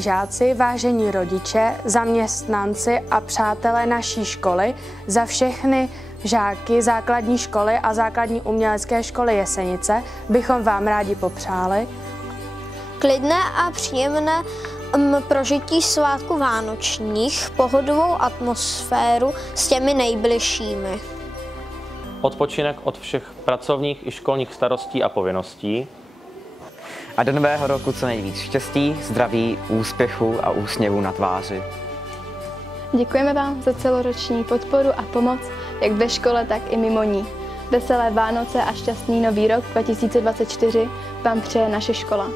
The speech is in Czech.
milí žáci, vážení rodiče, zaměstnanci a přátelé naší školy, za všechny žáky základní školy a základní umělecké školy Jesenice bychom vám rádi popřáli klidné a příjemné prožití svátku vánočních, pohodovou atmosféru s těmi nejbližšími. Odpočinek od všech pracovních i školních starostí a povinností. A do nového roku co nejvíc štěstí, zdraví, úspěchu a úsměvu na tváři. Děkujeme vám za celoroční podporu a pomoc, jak ve škole, tak i mimo ní. Veselé Vánoce a šťastný nový rok 2024 vám přeje naše škola.